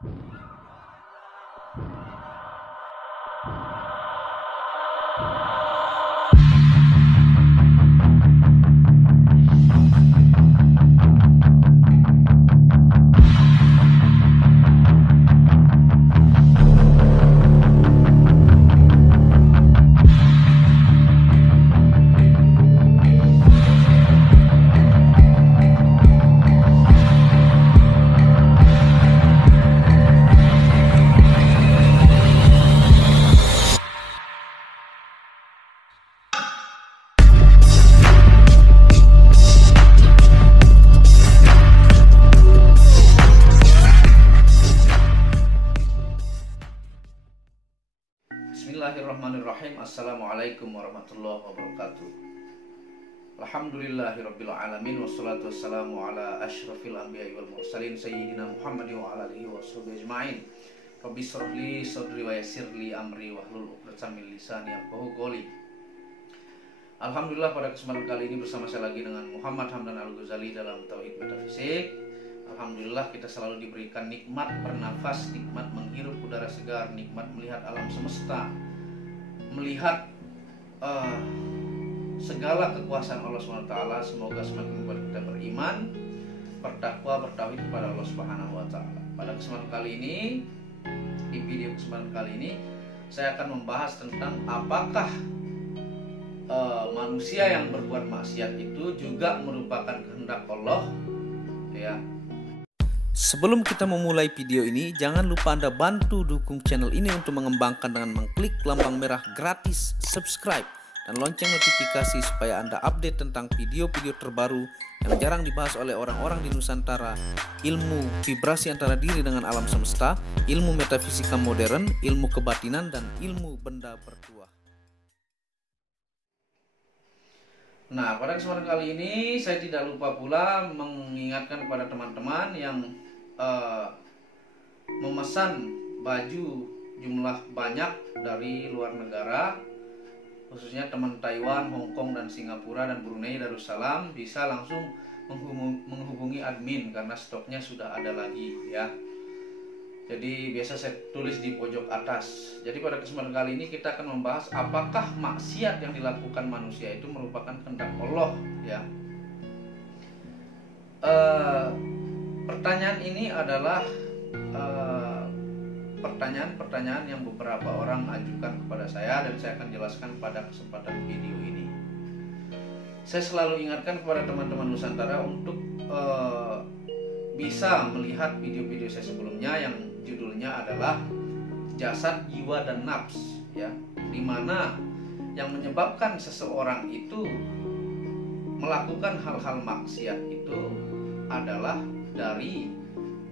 Bismillahirrahmanirrahim. Assalamualaikum warahmatullahi wabarakatuh. Alhamdulillahirabbil alamin wassalatu wassalamu ala asyrafil anbiya'i wal mursalin sayyidina Muhammadin wa ala alihi washabihi ajmain. Rabbi shrah li sadri wa yassir li amri wahlul 'uqdatam min lisani yafqahu qawli. Alhamdulillah, pada kesempatan kali ini bersama saya lagi dengan Muhammad Hamdan Al-Ghazali dalam Tauhid Metafisik. Alhamdulillah, kita selalu diberikan nikmat bernafas, nikmat menghirup udara segar, nikmat melihat alam semesta, melihat segala kekuasaan Allah SWT. Semoga semakin membuat kita beriman, bertakwa, bertauhid kepada Allah SWT. Pada kesempatan kali ini, di video kesempatan kali ini, saya akan membahas tentang apakah manusia yang berbuat maksiat itu juga merupakan kehendak Allah, ya. Sebelum kita memulai video ini, jangan lupa Anda bantu dukung channel ini untuk mengembangkan dengan mengklik lambang merah gratis subscribe dan lonceng notifikasi supaya Anda update tentang video-video terbaru yang jarang dibahas oleh orang-orang di Nusantara, ilmu vibrasi antara diri dengan alam semesta, ilmu metafisika modern, ilmu kebatinan, dan ilmu benda bertuah. Nah, pada kesempatan kali ini saya tidak lupa pula mengingatkan kepada teman-teman yang memesan baju jumlah banyak dari luar negara, khususnya teman Taiwan, Hong Kong, dan Singapura, dan Brunei Darussalam, bisa langsung menghubungi admin karena stoknya sudah ada lagi, ya. Jadi biasa saya tulis di pojok atas. Jadi pada kesempatan kali ini kita akan membahas apakah maksiat yang dilakukan manusia itu merupakan kehendak Allah, ya. Pertanyaan ini adalah pertanyaan-pertanyaan yang beberapa orang ajukan kepada saya, dan saya akan jelaskan pada kesempatan video ini. Saya selalu ingatkan kepada teman-teman Nusantara untuk bisa melihat video-video saya sebelumnya yang judulnya adalah jasad, jiwa, dan nafs, ya, dimana yang menyebabkan seseorang itu melakukan hal-hal maksiat itu adalah dari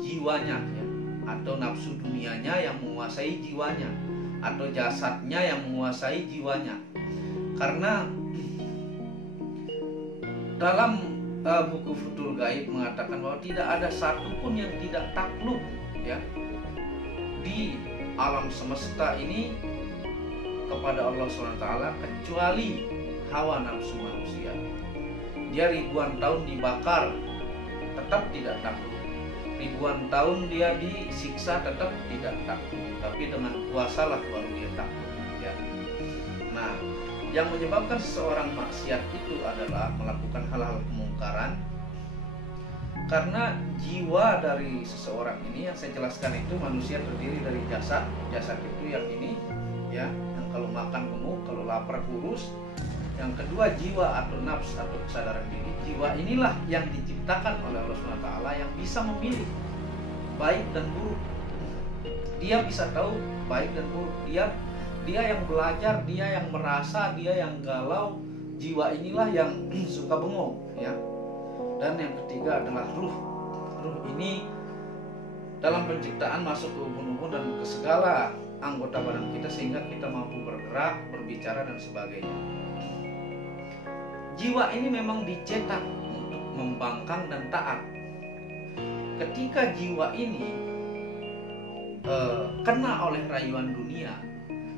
jiwanya, ya, atau nafsu dunianya yang menguasai jiwanya, atau jasadnya yang menguasai jiwanya. Karena dalam buku Futhul Ghaib mengatakan bahwa tidak ada satupun yang tidak takluk, ya, di alam semesta ini kepada Allah SWT kecuali hawa nafsu manusia. Dia ribuan tahun dibakar, tetap tidak takluk. Ribuan tahun dia disiksa, tetap tidak takluk. Tapi dengan puasalah baru dia takluk, ya. Nah, yang menyebabkan seseorang maksiat itu adalah melakukan hal-hal kemungkaran. Karena jiwa dari seseorang ini, yang saya jelaskan itu, manusia terdiri dari jasad. Jasad itu yang ini, ya, yang kalau makan gemuk, kalau lapar kurus. Yang kedua, jiwa atau nafs atau kesadaran diri. Jiwa inilah yang diciptakan oleh Allah SWT, yang bisa memilih baik dan buruk. Dia bisa tahu baik dan buruk. Dia yang belajar, dia yang merasa, dia yang galau. Jiwa inilah yang suka bengong, ya. Dan yang ketiga adalah ruh. Ruh ini dalam penciptaan masuk ke ubun-ubun dan ke segala anggota badan kita sehingga kita mampu bergerak, berbicara, dan sebagainya. Jiwa ini memang dicetak untuk membangkang dan taat. Ketika jiwa ini kena oleh rayuan dunia,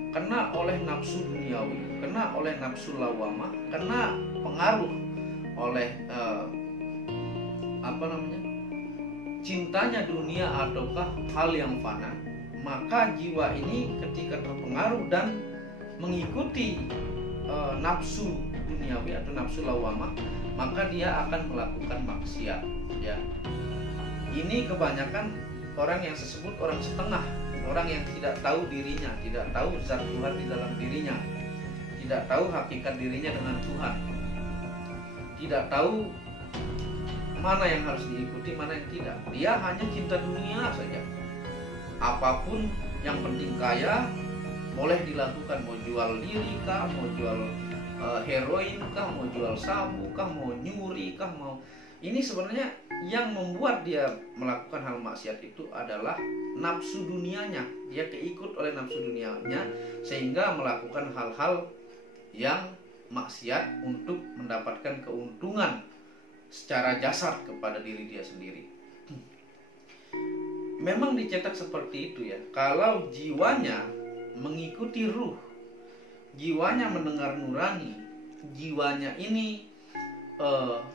kena oleh nafsu duniawi, kena oleh nafsu lawamah, kena pengaruh oleh cintanya dunia ataukah hal yang fana, maka jiwa ini ketika terpengaruh dan mengikuti nafsu duniawi atau nafsu lawamah, maka dia akan melakukan maksiat, ya. Ini kebanyakan orang yang disebut orang setengah, orang yang tidak tahu dirinya, tidak tahu zat Tuhan di dalam dirinya, tidak tahu hakikat dirinya dengan Tuhan, tidak tahu mana yang harus diikuti, mana yang tidak. Dia hanya cinta dunia saja. Apapun yang penting kaya, boleh dilakukan. Mau jual diri kah, mau jual heroin kah, mau jual sabu kah, mau nyuri kah, mau... Ini sebenarnya yang membuat dia melakukan hal maksiat itu adalah nafsu dunianya. Dia keikut oleh nafsu dunianya sehingga melakukan hal-hal yang maksiat untuk mendapatkan keuntungan secara jasad kepada diri dia sendiri. Memang dicetak seperti itu, ya. Kalau jiwanya mengikuti ruh, jiwanya mendengar nurani, jiwanya ini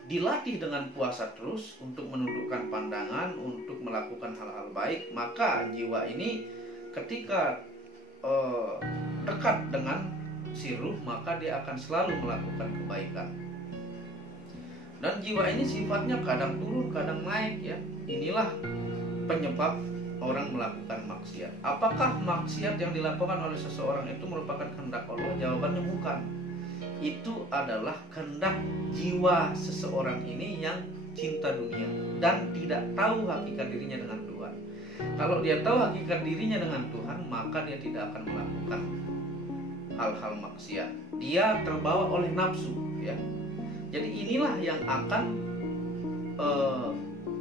dilatih dengan puasa terus untuk menundukkan pandangan, untuk melakukan hal-hal baik, maka jiwa ini ketika dekat dengan si ruh, maka dia akan selalu melakukan kebaikan. Dan jiwa ini sifatnya kadang turun, kadang naik, ya. Inilah penyebab orang melakukan maksiat. Apakah maksiat yang dilakukan oleh seseorang itu merupakan kehendak Allah? Jawabannya bukan. Itu adalah kehendak jiwa seseorang ini yang cinta dunia dan tidak tahu hakikat dirinya dengan Tuhan. Kalau dia tahu hakikat dirinya dengan Tuhan, maka dia tidak akan melakukan hal-hal maksiat. Dia terbawa oleh nafsu, ya. Jadi inilah yang akan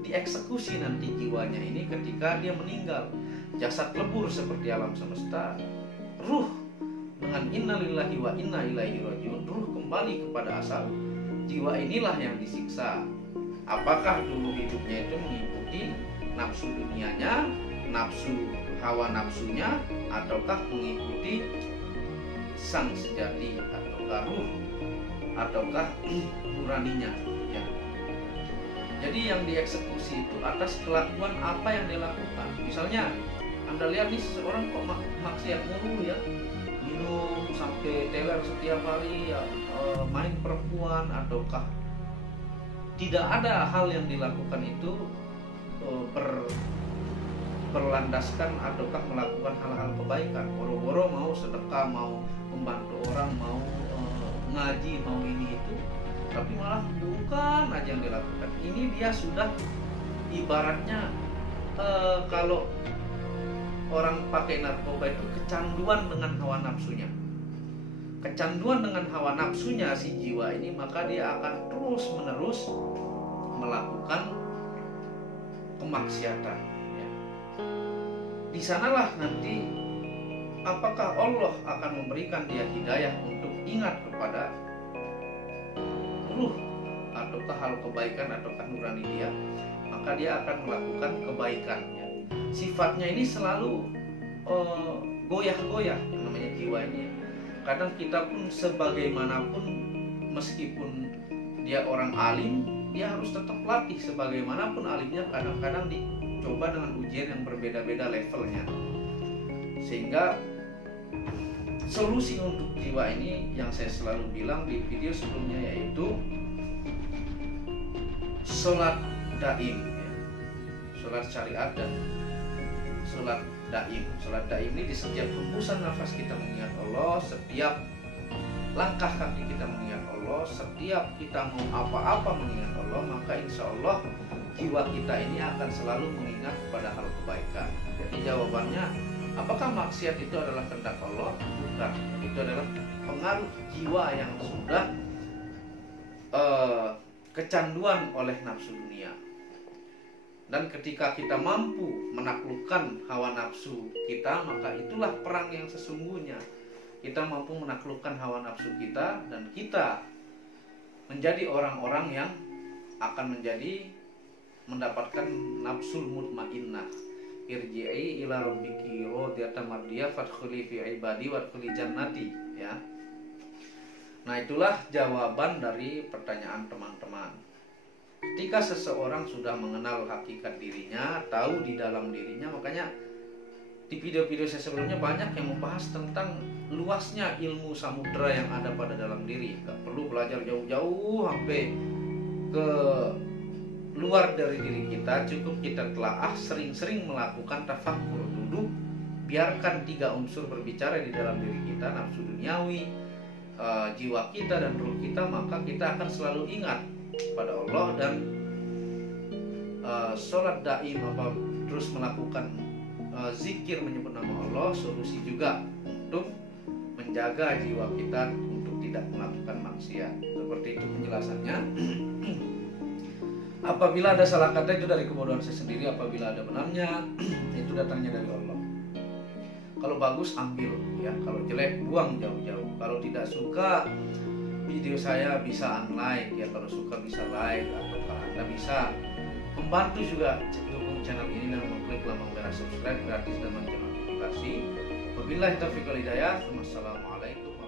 dieksekusi nanti jiwanya ini ketika dia meninggal. Jasad lebur seperti alam semesta, ruh dengan inna lillahi wa inna ilaihi rajiun, ruh kembali kepada asal. Jiwa inilah yang disiksa. Apakah dulu hidupnya itu mengikuti nafsu dunianya, nafsu hawa nafsunya, ataukah mengikuti sang sejati, ataukah ruh, ataukah nuraninya, ya. Jadi yang dieksekusi itu atas kelakuan apa yang dia lakukan. Misalnya Anda lihat nih, seseorang kok maksiat mulu, ya, minum sampai teler setiap hari, ya, main perempuan, ataukah tidak ada hal yang dilakukan itu berlandaskan ataukah melakukan hal-hal kebaikan. Boro-boro mau sedekah, mau membantu orang, mau ngaji, mau ini itu, tapi malah bukan aja yang dilakukan. Ini dia sudah ibaratnya kalau orang pakai narkoba itu kecanduan dengan hawa nafsunya. Kecanduan dengan hawa nafsunya si jiwa ini, maka dia akan terus-menerus melakukan kemaksiatan, ya. Di sanalah nanti apakah Allah akan memberikan dia hidayah untuk ingat kepada ruh ataukah hal kebaikan ataukah nurani dia, maka dia akan melakukan kebaikan, ya. Sifatnya ini selalu goyah-goyah yang namanya jiwa ini. Kadang kita pun sebagaimanapun, meskipun dia orang alim, dia harus tetap latih sebagaimanapun alimnya. Kadang-kadang dicoba dengan ujian yang berbeda-beda levelnya, sehingga solusi untuk jiwa ini yang saya selalu bilang di video sebelumnya, yaitu sholat daim, ya. Sholat syariat dan sholat daim. Sholat daim ini di setiap hembusan nafas kita mengingat Allah, setiap langkah kaki kita mengingat Allah, setiap kita mau apa-apa mengingat Allah, maka insya Allah jiwa kita ini akan selalu mengingat kepada hal kebaikan. Jadi jawabannya, apakah maksiat itu adalah kehendak Allah? Bukan. Itu adalah pengaruh jiwa yang sudah kecanduan oleh nafsu dunia. Dan ketika kita mampu menaklukkan hawa nafsu kita, maka itulah perang yang sesungguhnya. Kita mampu menaklukkan hawa nafsu kita, dan kita menjadi orang-orang yang akan mendapatkan nafsul mutmainnah. Irji'i ila rabbiki radiyatan mardiyah fadkhuli fi ibadi wadkhuli jannati, ya. Nah, itulah jawaban dari pertanyaan teman-teman. Ketika seseorang sudah mengenal hakikat dirinya, tahu di dalam dirinya, makanya di video-video saya sebelumnya banyak yang membahas tentang luasnya ilmu samudera yang ada pada dalam diri. Gak perlu belajar jauh-jauh sampai ke luar dari diri kita, cukup kita telaah, sering-sering melakukan tafakkur, duduk, biarkan 3 unsur berbicara di dalam diri kita, nafsu duniawi, jiwa kita dan ruh kita, maka kita akan selalu ingat pada Allah dan sholat daim, terus melakukan zikir menyebut nama Allah, solusi juga untuk menjaga jiwa kita untuk tidak melakukan maksiat. Seperti itu penjelasannya. Apabila ada salah kata itu dari kebodohan saya sendiri, apabila ada benarnya itu datangnya dari Allah. Kalau bagus ambil ya, kalau jelek buang jauh-jauh. Kalau tidak suka video saya bisa unlike ya, kalau suka bisa like, atau Anda bisa membantu juga dukung channel ini dengan mengklik lambang merah subscribe gratis dan lonceng notifikasi. Wabillahi taufiq wal hidayah. Wassalamualaikum.